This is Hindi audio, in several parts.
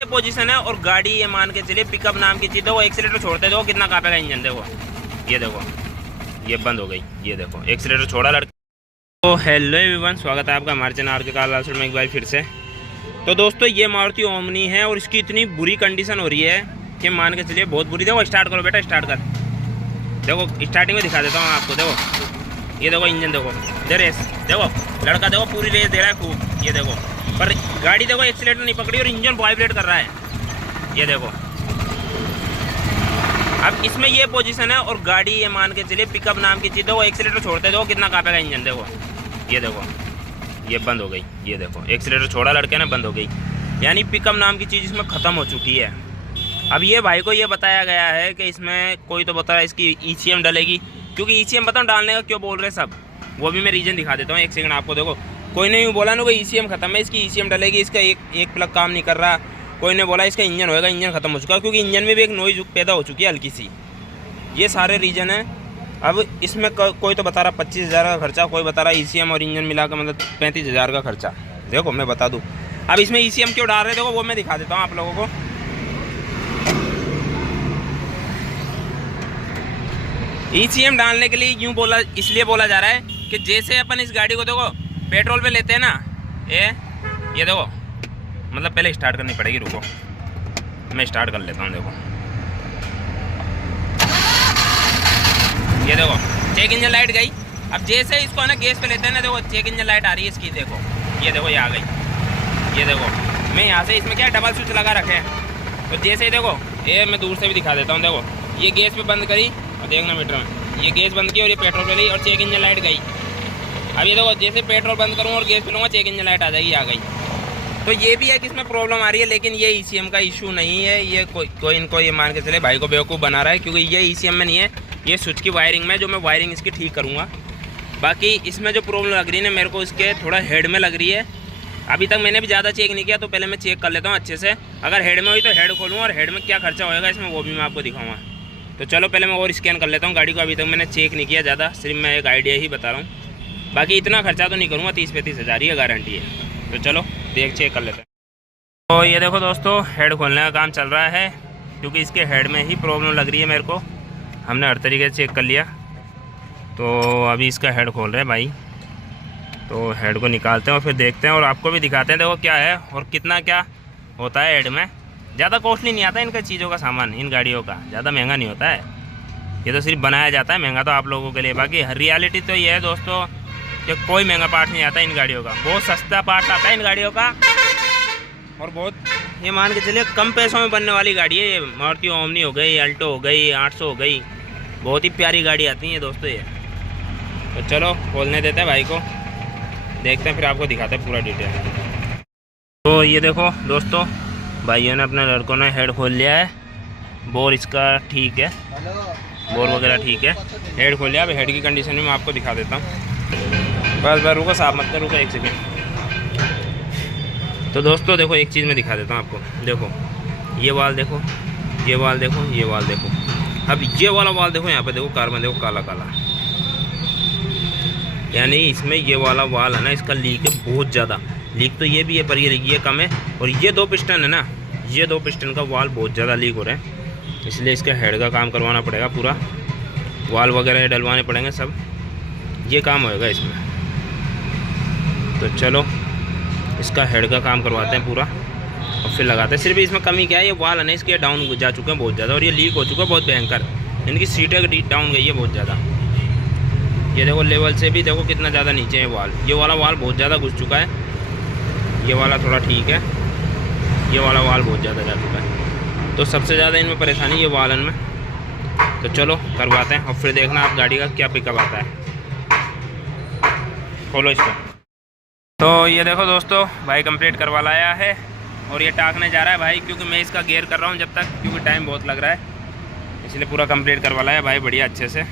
पोजीशन है और गाड़ी ये मान के चलिए पिकअप नाम की चीज है, वो एक्सीलेटर छोड़ते दो कितना कांपेगा इंजन। देखो ये देखो ये बंद हो गई, ये देखो एक्सीलेटर छोड़ा लड़के। तो हेलो एवरीवन, स्वागत है आपका हमारे चैनल के कार में एक बार फिर से। तो दोस्तों ये मारुति ओमनी है और इसकी इतनी बुरी कंडीशन हो रही है कि मान के चलिए बहुत बुरी। देखो स्टार्ट करो बेटा, स्टार्ट कर। देखो स्टार्टिंग में दिखा देता हूँ आपको। देखो ये देखो इंजन, देखो दे रेस, देखो लड़का देखो पूरी रेस दे रहा है खूब। ये देखो पर गाड़ी देखो एक्सीलेटर नहीं पकड़ी और इंजन वाइब्रेट कर रहा है। ये देखो अब इसमें ये पोजीशन है और गाड़ी ये मान के चलिए पिकअप नाम की चीज़ है, वो एक्सीलेटर छोड़ते दो कितना कांपेगा इंजन। देखो ये देखो ये बंद हो गई, ये देखो एक्सीलेटर छोड़ा लड़के ने, बंद हो गई। यानी पिकअप नाम की चीज़ इसमें ख़त्म हो चुकी है। अब ये भाई को ये बताया गया है कि इसमें कोई तो बता रहा है इसकी ECM डलेगी, क्योंकि ECM बताओ डालने का क्यों बोल रहे सब, वो भी मैं रीज़न दिखा देता हूँ। एक सेकंड आपको। देखो कोई ने यूँ बोला ना कोई ECM ख़त्म है, इसकी ECM डलेगी, इसका एक प्लग काम नहीं कर रहा। कोई ने बोला इसका इंजन होएगा, इंजन ख़त्म हो चुका है, क्योंकि इंजन में भी एक नॉइज़ पैदा हो चुकी है हल्की सी। ये सारे रीज़न है। अब इसमें कोई तो बता रहा 25,000 का खर्चा, कोई बता रहा ECM और इंजन मिलाकर मतलब 35,000 का खर्चा। देखो मैं बता दूँ अब इसमें ECM क्यों डाल रहे, देखो वो मैं दिखा देता हूँ आप लोगों को। ECM डालने के लिए यूँ बोला, इसलिए बोला जा रहा है कि जैसे अपन इस गाड़ी को देखो पेट्रोल पे लेते हैं ना, ये देखो मतलब पहले स्टार्ट करनी पड़ेगी। रुको मैं स्टार्ट कर लेता हूँ। देखो ये देखो चेक इंजन लाइट गई। अब जैसे इसको है ना गैस पे लेते हैं ना, देखो चेक इंजन लाइट आ रही है इसकी। देखो ये देखो ये आ गई। ये देखो मैं यहाँ से इसमें क्या डबल स्विच लगा रखे हैं, तो जैसे ही देखो ये मैं दूर से भी दिखा देता हूँ। देखो ये गैस पे बंद करी और देखना मीटर में ये गैस बंद की और ये पेट्रोल पे ली और चेक इंजन लाइट गई। अब ये देखो जैसे पेट्रोल बंद करूँ और गैस पे लूँगा चेक इंजन लाइट आ जाएगी, आ गई। तो ये भी है कि इसमें प्रॉब्लम आ रही है, लेकिन ये ECM का इशू नहीं है। ये कोई इनको ये मान के चले भाई को बेवकूफ़ बना रहा है, क्योंकि ये ECM में नहीं है, ये स्विच की वायरिंग में, जो मैं वायरिंग इसकी ठीक करूँगा। बाकी इसमें जो प्रॉब्लम लग रही है ना मेरे को, इसके थोड़ा हेड में लग रही है। अभी तक मैंने भी ज़्यादा चेक नहीं किया, तो पहले मैं चेक कर लेता हूँ अच्छे से। अगर हेड में हुई तो हेड खोलूँ और हेड में क्या खर्चा होएगा इसमें वो भी मैं आपको दिखाऊँगा। तो चलो पहले मैं और स्कैन कर लेता हूँ गाड़ी को। अभी तक मैंने चेक नहीं किया ज़्यादा, सिर्फ मैं एक आइडिया ही बता रहा हूँ। बाकी इतना खर्चा तो नहीं करूँगा, 30-35 हज़ार ही गारंटी है। तो चलो चेक कर लेते हैं। तो ये देखो दोस्तों हेड खोलने का काम चल रहा है, क्योंकि इसके हेड में ही प्रॉब्लम लग रही है मेरे को। हमने हर तरीके से चेक कर लिया, तो अभी इसका हेड खोल रहे हैं भाई। तो हेड को निकालते हैं और फिर देखते हैं और आपको भी दिखाते हैं। देखो क्या है और कितना क्या होता है हेड में। ज़्यादा कॉस्टली नहीं आता इनका चीज़ों का सामान, इन गाड़ियों का ज़्यादा महंगा नहीं होता है। ये तो सिर्फ बनाया जाता है, महंगा तो आप लोगों के लिए। बाकी रियलिटी तो ये है दोस्तों कि कोई महंगा पार्ट नहीं आता इन गाड़ियों का, बहुत सस्ता पार्ट आता है इन गाड़ियों का। और बहुत ये मान के चलिए कम पैसों में बनने वाली गाड़ी है ये। मारुति ओमनी हो गई, अल्टो हो गई, 800 हो गई, बहुत ही प्यारी गाड़ी आती है दोस्तों ये। तो चलो खोलने देते हैं भाई को, देखते हैं फिर आपको दिखाते हैं पूरा डिटेल। तो ये देखो दोस्तों भाइयों ने अपने लड़कों ने हेड खोल लिया है। बोर इसका ठीक है, बोर वगैरह ठीक है, हेड खोल लिया। अब हेड की कंडीशन में मैं आपको दिखा देता हूँ। बस रुको, साफ मत कर, रुको एक सेकेंड। तो दोस्तों देखो एक चीज़ मैं दिखा देता हूँ आपको। देखो ये वाल देखो, ये वाल देखो, ये वाल देखो। अब ये वाला वाल देखो, यहाँ पे देखो कार में देखो काला काला, यानी इसमें ये वाला वाल है ना, इसका लीक है बहुत ज़्यादा। लीक तो ये भी है पर ये कम है। और ये 2 पिस्टन है ना, ये 2 पिस्टन का वाल बहुत ज़्यादा लीक हो रहा है, इसलिए इसका हेड का काम करवाना पड़ेगा पूरा। वाल वगैरह डलवाने पड़ेंगे सब, ये काम होएगा इसमें। तो चलो इसका हेड का काम करवाते हैं पूरा और फिर लगाते हैं। सिर्फ इसमें कमी क्या है, ये वाल है ना इसके डाउन जा चुके हैं बहुत ज़्यादा, और ये लीक हो चुका है बहुत भयंकर। इनकी सीटें डाउन गई है बहुत ज़्यादा। ये देखो लेवल से भी देखो कितना ज़्यादा नीचे है वाल। ये वाला वाल बहुत ज़्यादा घुस चुका है, ये वाला थोड़ा ठीक है, ये वाला वाल बहुत ज़्यादा जा चुका है। तो सबसे ज़्यादा इनमें परेशानी ये वालन में। तो चलो करवाते हैं और फिर देखना आप गाड़ी का क्या पिकअप आता है। खोलो इसको। तो ये देखो दोस्तों भाई कंप्लीट करवा लाया है और ये टाँकने जा रहा है भाई, क्योंकि मैं इसका गेयर कर रहा हूँ जब तक, क्योंकि टाइम बहुत लग रहा है, इसलिए पूरा कंप्लीट करवा लाया भाई बढ़िया अच्छे से।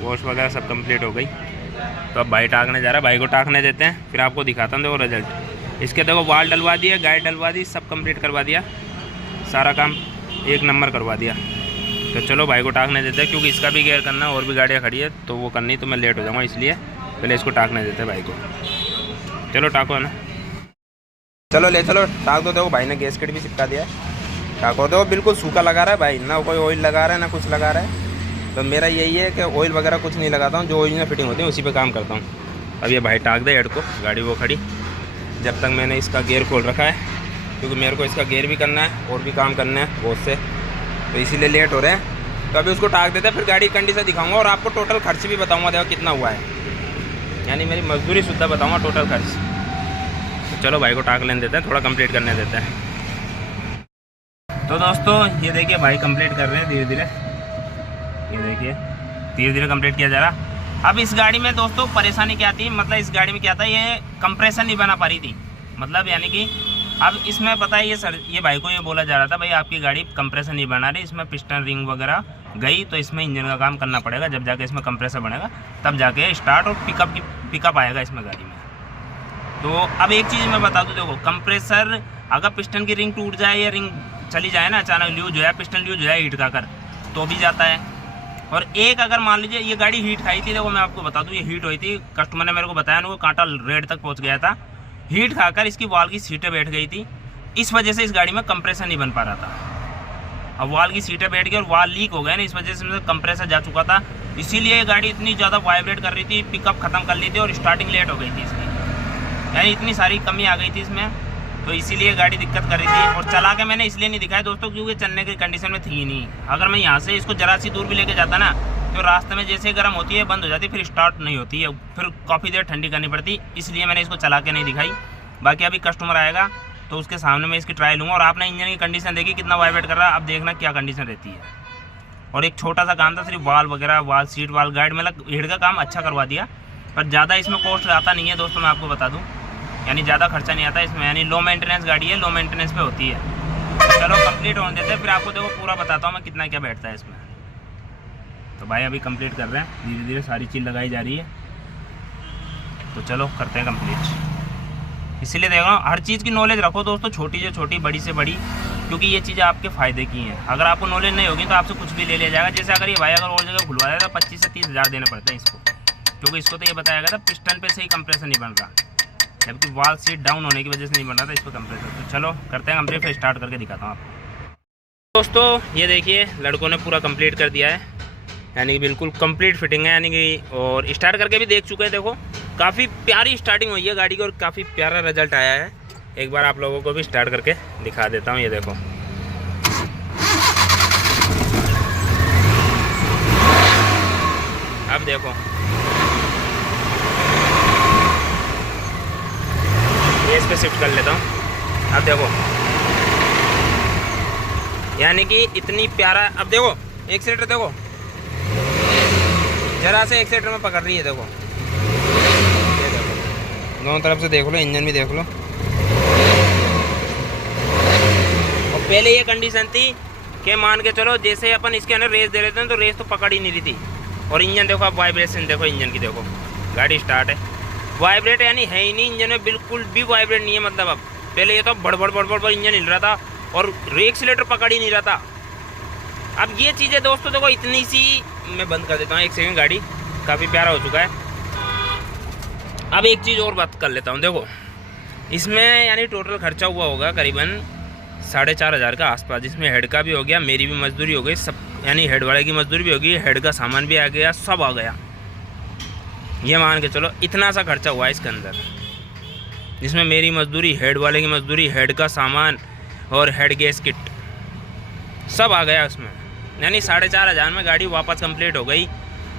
वॉश वगैरह सब कंप्लीट हो गई। तो अब भाई टाँकने जा रहा है, भाई को टाँकने देते हैं फिर आपको दिखाता हूँ। देखो रिजल्ट इसके, देखो वाल डलवा दिए, गाइड डलवा दी, सब कंप्लीट करवा दिया, सारा काम एक नंबर करवा दिया। तो चलो भाई को टाँकने देते हैं, क्योंकि इसका भी गेयर करना, और भी गाड़ियाँ खड़ी है तो वो करनी, तो मैं लेट हो जाऊँगा, इसलिए पहले इसको टाँकने देते हैं भाई को। चलो टाँको है ना। चलो ले चलो टाक दो। देखो भाई ने गैस किट भी चिपका दिया है। टाको दो, बिल्कुल सूखा लगा रहा है भाई, ना कोई ऑयल लगा रहा है ना कुछ लगा रहा है। तो मेरा यही है कि ऑयल वगैरह कुछ नहीं लगाता हूँ, जो ऑयल में फिटिंग होती है उसी पे काम करता हूँ। अब ये भाई टाक दे हेड को, गाड़ी वो खड़ी। जब तक मैंने इसका गियर खोल रखा है, क्योंकि मेरे को इसका गियर भी करना है और भी काम करना है बहुत से, तो इसीलिए लेट हो रहे हैं। तो अभी उसको टाक देते हैं, फिर गाड़ी कंडीशन दिखाऊंगा और आपको टोटल खर्च भी बताऊंगा। देखो कितना हुआ है, यानी मेरी मजदूरी सुद्धा बताऊंगा टोटल खर्च। तो चलो भाई को टाक लेने देते हैं, थोड़ा कंप्लीट करने देते हैं। तो दोस्तों ये देखिए भाई कंप्लीट कर रहे हैं धीरे धीरे, ये देखिए धीरे धीरे कंप्लीट किया जा रहा। अब इस गाड़ी में दोस्तों परेशानी क्या थी, मतलब इस गाड़ी में क्या था, ये कंप्रेसर नहीं बना पा रही थी। मतलब यानी कि अब इसमें पता है ये भाई को ये बोला जा रहा था भाई आपकी गाड़ी कंप्रेसर नहीं बना रही, इसमें पिस्टन रिंग वगैरह गई तो इसमें इंजन का काम करना पड़ेगा, जब जाके इसमें कंप्रेसर बनेगा तब जाके स्टार्ट और पिकअप आएगा इसमें गाड़ी में। तो अब एक चीज़ मैं बता दूँ, देखो कंप्रेसर अगर पिस्टन की रिंग टूट जाए या रिंग चली जाए ना, अचानक ल्यूज हो जाए, पिस्टन ल्यूज हो जाए हीट खाकर, तो भी जाता है। और एक अगर मान लीजिए ये गाड़ी हीट खाई थी, देखो मैं आपको बता दूं ये हीट हुई थी, कस्टमर ने मेरे को बताया ना, वो कांटा रेड तक पहुंच गया था, हीट खाकर इसकी वाल की सीटें बैठ गई थी, इस वजह से इस गाड़ी में कंप्रेसर नहीं बन पा रहा था। अब वाल की सीटें बैठ गई और वाल लीक हो गए ना, इस वजह से कंप्रेसर जा चुका था, इसीलिए ये गाड़ी इतनी ज़्यादा वाइब्रेट कर रही थी, पिकअप ख़त्म कर ली थी और स्टार्टिंग लेट हो गई थी इसकी, यानी इतनी सारी कमी आ गई थी इसमें, तो इसीलिए गाड़ी दिक्कत कर रही थी। और चला के मैंने इसलिए नहीं दिखाया दोस्तों क्योंकि चलने की कंडीशन में थी नहीं। अगर मैं यहाँ से इसको जरा सी दूर भी लेके जाता ना, तो रास्ते में जैसे गर्म होती है बंद हो जाती है, फिर स्टार्ट नहीं होती है, फिर काफ़ी देर ठंडी करनी पड़ती, इसलिए मैंने इसको चला के नहीं दिखाई। बाकी अभी कस्टमर आएगा तो उसके सामने मैं इसकी ट्राई लूँगा। और आपने इंजन की कंडीशन देखी कितना वाइब्रेट कर रहा है, अब देखना क्या कंडीशन रहती है। और एक छोटा सा काम था, सिर्फ वाल वगैरह, वाल सीट वाल गाइड, मतलब हेड का काम अच्छा करवा दिया, पर ज़्यादा इसमें कॉस्ट आता नहीं है दोस्तों, मैं आपको बता दूँ, यानी ज़्यादा खर्चा नहीं आता इसमें, यानी लो मेंटेनेंस गाड़ी है, लो मेंटेनेंस पे होती है। तो चलो कंप्लीट होने देते हैं, फिर आपको देखो पूरा बताता हूँ मैं कितना क्या बैठता है इसमें। तो भाई अभी कंप्लीट कर रहे हैं, धीरे धीरे सारी चीज़ लगाई जा रही है, तो चलो करते हैं कंप्लीट। इसीलिए देखो हर चीज़ की नॉलेज रखो दोस्तों, छोटी से छोटी बड़ी से बड़ी, क्योंकि ये चीज़ें आपके फ़ायदे की हैं। अगर आपको नॉलेज नहीं होगी तो आपसे कुछ भी ले लिया जाएगा। जैसे अगर ये भाई अगर और जगह खुलवा देता तो 25 से 30 हज़ार देने पड़ते हैं इसको, क्योंकि इसको तो ये बताया गया था पिस्टन पे से ही कंप्रेसर नहीं बन रहा, जबकि वाल सीट डाउन होने की वजह से नहीं बन रहा था इसको कंप्रेसर। तो चलो करते हैं कंप्लीट, फिर स्टार्ट करके दिखाता हूँ आपको। दोस्तों ये देखिए लड़कों ने पूरा कंप्लीट कर दिया है, यानी कि बिल्कुल कंप्लीट फिटिंग है, यानी कि और स्टार्ट करके भी देख चुके हैं। देखो काफ़ी प्यारी स्टार्टिंग हुई है गाड़ी की और काफ़ी प्यारा रिजल्ट आया है। एक बार आप लोगों को भी स्टार्ट करके दिखा देता हूँ, ये देखो अब देखो इस पे शिफ्ट कर लेता हूँ। अब देखो यानी कि इतनी प्यारा, अब देखो एक्सीलेटर देखो जरा से एक्सीलेटर में पकड़ रही है, देखो ये देखो दोनों तरफ से देख लो, इंजन भी देख लो। और पहले ये कंडीशन थी कि मान के चलो जैसे अपन इसके अंदर रेस दे रहे थे तो रेस तो पकड़ ही नहीं रही थी। और इंजन देखो, अब वाइब्रेशन देखो इंजन की, देखो गाड़ी स्टार्ट है, वाइब्रेट यानी है ही नहीं इंजन में, बिल्कुल भी वाइब्रेट नहीं है। मतलब अब पहले ये तो बड़ इंजन हिल रहा था और एक्सीलेटर पकड़ ही नहीं रहा था। अब ये चीज़ें दोस्तों देखो इतनी सी, मैं बंद कर देता हूँ एक सेकंड, गाड़ी काफ़ी प्यारा हो चुका है। अब एक चीज़ और बात कर लेता हूँ, देखो इसमें यानी टोटल खर्चा हुआ होगा करीबन 4,500 का आसपास, जिसमें हेड का भी हो गया, मेरी भी मजदूरी हो गई, सब यानी हेड वाले की मजदूरी भी होगी, हेड का सामान भी आ गया, सब आ गया। ये मान के चलो इतना सा खर्चा हुआ है इसके अंदर, जिसमें मेरी मजदूरी, हेड वाले की मजदूरी, हेड का सामान और हेड गैस किट सब आ गया उसमें, यानी 4,500 में गाड़ी वापस कंप्लीट हो गई।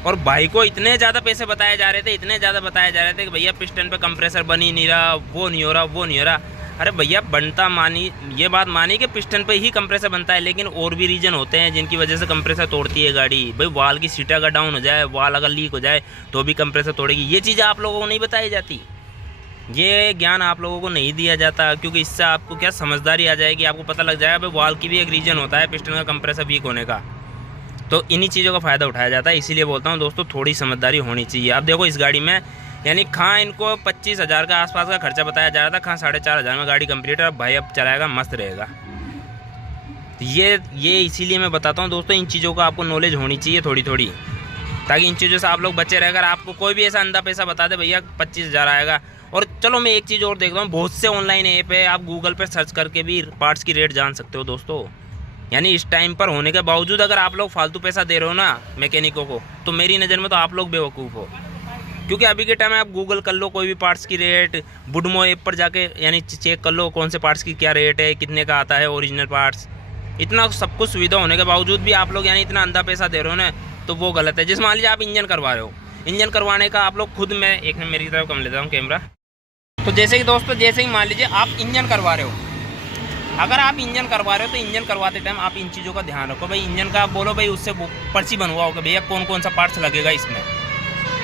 और भाई को इतने ज़्यादा पैसे बताए जा रहे थे, इतने ज़्यादा बताए जा रहे थे कि भैया पिस्टन पे कंप्रेसर बन ही नहीं रहा, वो नहीं हो रहा, वो नहीं हो रहा। अरे भैया बनता, मानी ये बात मानी कि पिस्टन पे ही कंप्रेसर बनता है, लेकिन और भी रीजन होते हैं जिनकी वजह से कंप्रेसर तोड़ती है गाड़ी। भाई वाल की सीट अगर डाउन हो जाए, वाल अगर लीक हो जाए तो भी कंप्रेसर तोड़ेगी। ये चीज़ें आप लोगों को नहीं बताई जाती, ये ज्ञान आप लोगों को नहीं दिया जाता, क्योंकि इससे आपको क्या समझदारी आ जाएगी, आपको पता लग जाएगा भाई वाल की भी एक रीजन होता है पिस्टन का कंप्रेसर वीक होने का। तो इन्हीं चीज़ों का फ़ायदा उठाया जाता है, इसीलिए बोलता हूँ दोस्तों थोड़ी समझदारी होनी चाहिए। अब देखो इस गाड़ी में यानी खां इनको 25,000 का आसपास का खर्चा बताया जा रहा था, खां 4,500 में गाड़ी कंप्लीट है। अब भाई अब चलाएगा मस्त रहेगा। ये इसीलिए मैं बताता हूँ दोस्तों, इन चीज़ों का आपको नॉलेज होनी चाहिए थोड़ी ताकि इन चीज़ों से आप लोग बचे रहकर आपको कोई भी ऐसा अंधा पैसा बता दे भैया 25,000 आएगा और चलो मैं एक चीज़ और देख रहा हूँ, बहुत से ऑनलाइन ऐप है, आप गूगल पर सर्च करके भी पार्ट्स की रेट जान सकते हो दोस्तों। यानी इस टाइम पर होने के बावजूद अगर आप लोग फालतू पैसा दे रहे हो ना मैकेनिकों को, तो मेरी नज़र में तो आप लोग बेवकूफ़ हो। क्योंकि अभी के टाइम में आप गूगल कर लो कोई भी पार्ट्स की रेट, बुडमो ऐप पर जाके यानी चेक कर लो कौन से पार्ट्स की क्या रेट है, कितने का आता है ओरिजिनल पार्ट्स। इतना सब कुछ सुविधा होने के बावजूद भी आप लोग यानी इतना अंधा पैसा दे रहे हो ना, तो वो गलत है। जिस मान लीजिए आप इंजन करवा रहे हो, इंजन करवाने का आप लोग खुद, मैं एक मिनट मेरी तरफ कम लेता हूँ कैमरा। तो जैसे कि दोस्तों, जैसे कि मान लीजिए आप इंजन करवा रहे हो, अगर आप इंजन करवा रहे हो तो इंजन करवाते टाइम आप इन चीज़ों का ध्यान रखो। भाई इंजन का आप बोलो भाई उससे पर्ची बनवाओ कि भैया कौन कौन सा पार्ट्स लगेगा इसमें।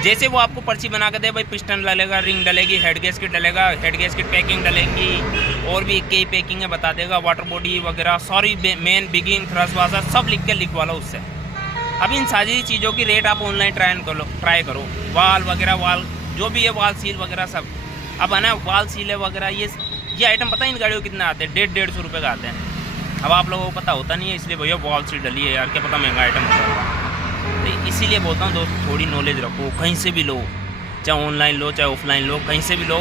जैसे वो आपको पर्ची बना के दे, भाई पिस्टन डलेगा, रिंग डलेगी, हेड गैस्केट डलेगा, हेड गैस्केट पैकिंग डलेगी, और भी कई पैकिंग है बता देगा, वाटर बॉडी वगैरह sorry main bearing thrust washer सब लिख के लिखवा लो उससे। अब इन सारी चीज़ों की रेट आप ऑनलाइन ट्राई करो। वाल वगैरह, वाल जो भी है, वाल सील वगैरह सब। अब है ना वाल सीले वगैरह ये आइटम पता है इन गाड़ियों कितना आते हैं, 150-150 रुपये का आते हैं। अब आप लोगों को पता होता नहीं है, इसलिए भैया वाल सील डली है यार, क्या पता महंगा आइटम होगा। तो इसीलिए बोलता हूँ दोस्त, थोड़ी नॉलेज रखो, कहीं से भी लो, चाहे ऑनलाइन लो चाहे ऑफलाइन लो, कहीं से भी लो,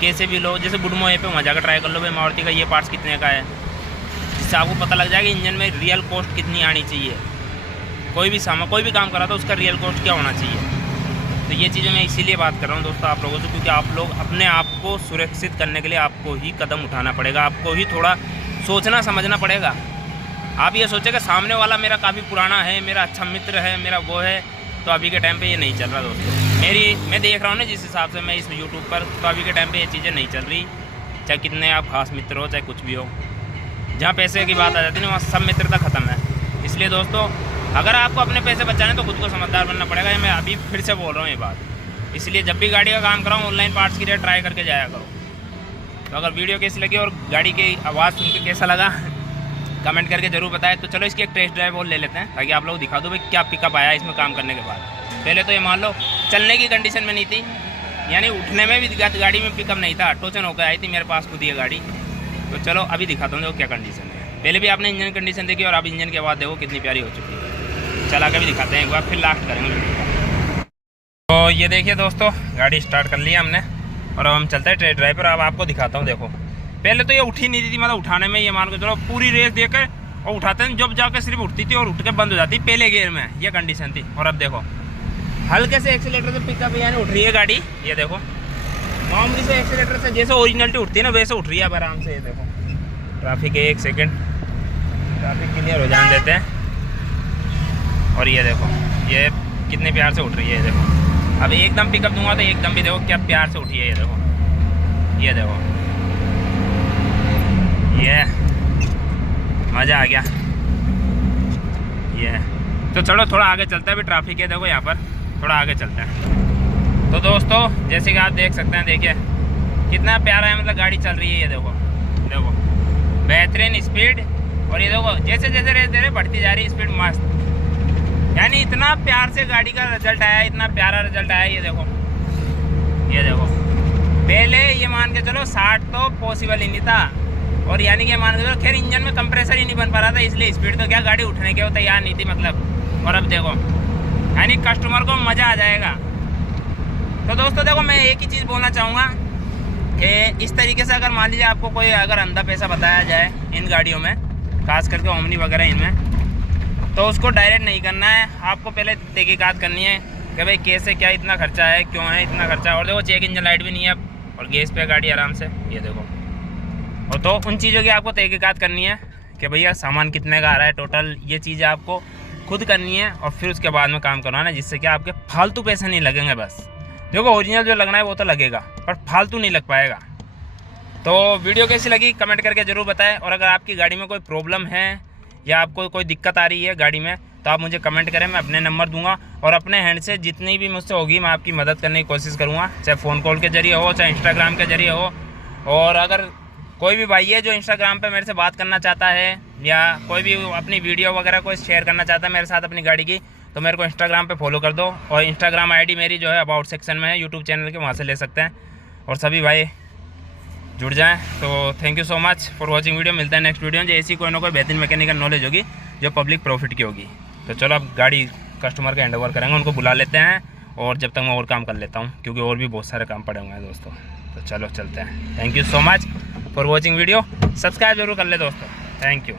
कैसे भी लो। जैसे बुडमो ऐप पे वहाँ जाकर ट्राई कर लो भाई मारुति का ये पार्ट्स कितने का है, जिससे आपको पता लग जाएगा इंजन में रियल कॉस्ट कितनी आनी चाहिए। कोई भी सामान, कोई भी काम करा तो उसका रियल कॉस्ट क्या होना चाहिए। तो ये चीज़ें मैं इसीलिए बात कर रहा हूँ दोस्तों आप लोगों से, क्योंकि आप लोग अपने आप को सुरक्षित करने के लिए आपको ही कदम उठाना पड़ेगा, आपको ही थोड़ा सोचना समझना पड़ेगा। आप ये सोचें कि सामने वाला मेरा काफ़ी पुराना है, मेरा अच्छा मित्र है, मेरा वो है, तो अभी के टाइम पे ये नहीं चल रहा दोस्तों। मैं देख रहा हूँ ना जिस हिसाब से मैं इस यूट्यूब पर, तो अभी के टाइम पे ये चीज़ें नहीं चल रही। चाहे कितने आप खास मित्र हो, चाहे कुछ भी हो, जहाँ पैसे की बात आ जाती है ना वहाँ सब मित्रता ख़त्म है। इसलिए दोस्तों अगर आपको अपने पैसे बचाने तो खुद को समझदार बनना पड़ेगा। ये मैं अभी फिर से बोल रहा हूँ ये बात। इसलिए जब भी गाड़ी का काम कराऊँ ऑनलाइन पार्ट्स की रेट ट्राई करके जाया करो। तो अगर वीडियो कैसी लगी और गाड़ी की आवाज़ सुन के कैसा लगा कमेंट करके ज़रूर बताएं। तो चलो इसकी एक टेस्ट ड्राइव और ले लेते हैं, ताकि आप लोग दिखा दो भाई क्या पिकअप आया इसमें काम करने के बाद। पहले तो ये मान लो चलने की कंडीशन में नहीं थी, यानी उठने में भी गाड़ी में पिकअप नहीं था, टोचन होकर आई थी मेरे पास खुद ये गाड़ी। तो चलो अभी दिखाता हूँ देखो क्या कंडीशन है। पहले भी आपने इंजन कंडीशन देखी और अब इंजन के बाद देखो कितनी प्यारी हो चुकी है। चला के भी दिखाते हैं एक बार, फिर लास्ट करेंगे। तो ये देखिए दोस्तों गाड़ी स्टार्ट कर लिया हमने और अब हम चलते हैं टेस्ट ड्राइव पर। अब आपको दिखाता हूँ। देखो पहले तो ये उठी नहीं थी, मतलब उठाने में ये मान के चलो पूरी रेस देकर और उठाते हैं, जब जाकर सिर्फ उठती थी और उठ के बंद हो जाती पहले गियर में, ये कंडीशन थी। और अब देखो हल्के से एक्सीलेटर से पिकअप यानी उठ रही है गाड़ी। ये देखो मामूली से एक्सीलेटर से जैसे ओरिजिनलिटी उठती है ना वैसे उठ रही है अब आराम से। ये देखो ट्रैफिक है, 1 सेकेंड ट्रैफिक क्लियर हो जाने देते हैं। और ये देखो ये कितने प्यार से उठ रही है। ये देखो अब एकदम पिकअप दूंगा तो एकदम भी देखो क्या प्यार से उठी है। ये देखो, ये देखो, ये मज़ा आ गया। ये तो चलो थोड़ा आगे चलते हैं, अभी ट्रैफिक है देखो यहाँ पर, थोड़ा आगे चलते हैं। तो दोस्तों जैसे कि आप देख सकते हैं, देखिए कितना प्यारा है, मतलब गाड़ी चल रही है। ये देखो देखो बेहतरीन स्पीड। और ये देखो जैसे जैसे धीरे धीरे बढ़ती जा रही है स्पीड, मस्त। यानी इतना प्यार से गाड़ी का रिजल्ट आया, इतना प्यारा रिजल्ट आया। ये देखो, ये देखो पहले ये मान के चलो 60 तो पॉसिबल ही नहीं था, और यानी कि मान के चलो खैर इंजन में कंप्रेसर ही नहीं बन पा रहा था, इसलिए स्पीड तो क्या गाड़ी उठने के वो तैयार नहीं थी मतलब। और अब देखो यानी कस्टमर को मज़ा आ जाएगा। तो दोस्तों देखो मैं एक ही चीज़ बोलना चाहूँगा कि इस तरीके से अगर मान लीजिए आपको कोई अगर अंधा पैसा बताया जाए इन गाड़ियों में, खास करके ओमनी वगैरह इनमें, तो उसको डायरेक्ट नहीं करना है। आपको पहले तहकीकात करनी है कि भाई कैसे क्या इतना खर्चा है, क्यों है इतना खर्चा। और देखो चेक इंजन लाइट भी नहीं है अब, और गैस पे गाड़ी आराम से। ये देखो, और तो उन चीज़ों की आपको तहकीकात करनी है कि भैया सामान कितने का आ रहा है टोटल, ये चीज़ें आपको खुद करनी है। और फिर उसके बाद में काम करवाना है, जिससे कि आपके फालतू पैसे नहीं लगेंगे। बस देखो ओरिजिनल जो लगना है वो तो लगेगा, पर फालतू नहीं लग पाएगा। तो वीडियो कैसी लगी कमेंट करके ज़रूर बताएं। और अगर आपकी गाड़ी में कोई प्रॉब्लम है या आपको कोई दिक्कत आ रही है गाड़ी में, तो आप मुझे कमेंट करें, मैं अपने नंबर दूंगा और अपने हैंड से जितनी भी मुझसे होगी मैं आपकी मदद करने की कोशिश करूंगा, चाहे फ़ोन कॉल के जरिए हो, चाहे इंस्टाग्राम के जरिए हो। और अगर कोई भी भाई है जो इंस्टाग्राम पे मेरे से बात करना चाहता है या कोई भी अपनी वीडियो वगैरह कोई शेयर करना चाहता है मेरे साथ अपनी गाड़ी की, तो मेरे को इंस्टाग्राम पे फॉलो कर दो। और इंस्टाग्राम आईडी मेरी जो है अबाउट सेक्शन में है यूट्यूब चैनल के, वहाँ से ले सकते हैं। और सभी भाई जुड़ जाएं। तो thank you so much for watching video. मिलता है नेक्स्ट वीडियो में, जो ऐसी कोई ना कोई बेहतरीन मैकेनिकल नॉलेज होगी जो पब्लिक प्रॉफिट की होगी। तो चलो अब गाड़ी कस्टमर का हैंड ओवर करेंगे, उनको बुला लेते हैं और जब तक मैं और काम कर लेता हूँ, क्योंकि और भी बहुत सारे काम पड़े हुए हैं दोस्तों। तो चलो चलते हैं। Thank you so much for watching video. Subscribe जरूर कर ले दोस्तों। Thank you.